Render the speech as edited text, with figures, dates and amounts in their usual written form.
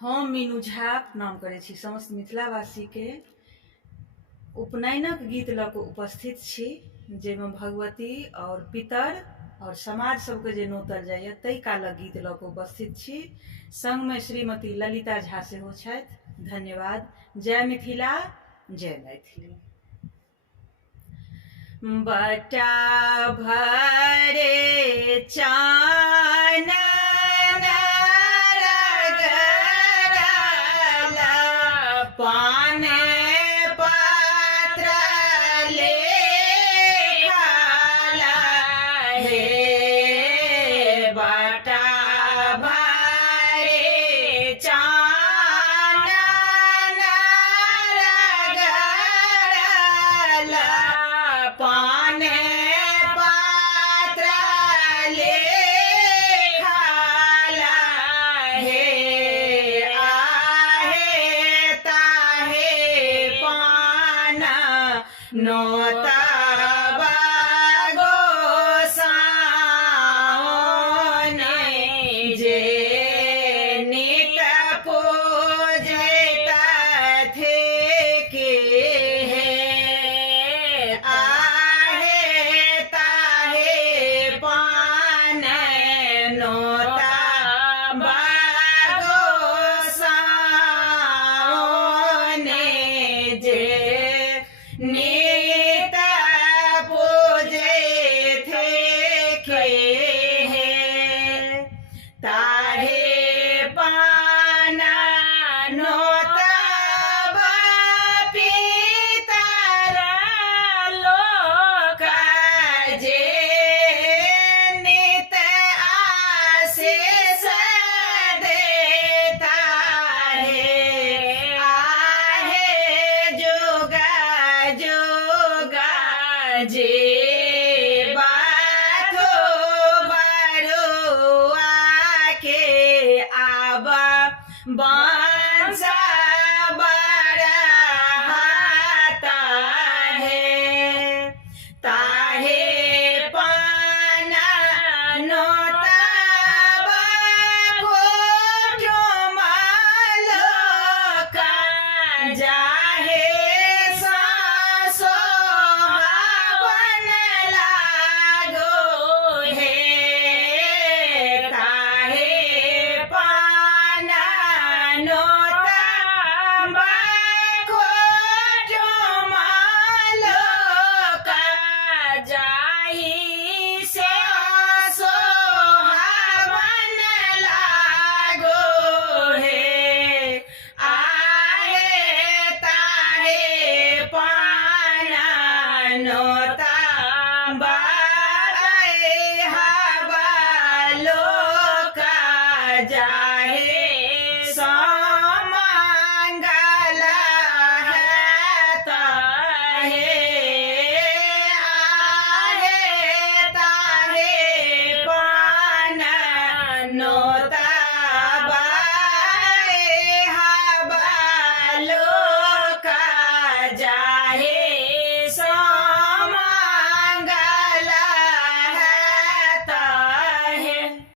हम मीनू झा प्रणाम करै छी समस्त मिथिलावासी के उपनयनक गीत लऽ कऽ उपस्थित छी, जाहिमे भगवती और पितर और समाज सबके जे नोतल जाइए ताहि कालक गीत लऽ कऽ उपस्थित छी। संगमे श्रीमती ललिता झा सेहो छथि। धन्यवाद। जय मिथिला, जय मैथिली। बटा भरे चानन पान पात्र लेखाला हे बटा भरे चानन रगड़ला पान पात्र लेखाला हे नोता गोसाओने जे नित पूजता थे के है आहे ताहे पान नोता गोसाओने जे नित पूजे थे के है ताहे पान नोता पितर लोक जे नित आशीष देता है आहे जोगा जोगा जे बाथो बरुआ के आबा बांसा बढ़ाता है ताहे पान नोता कुटुम लोक जाहे नोता बारे हवा लोका जा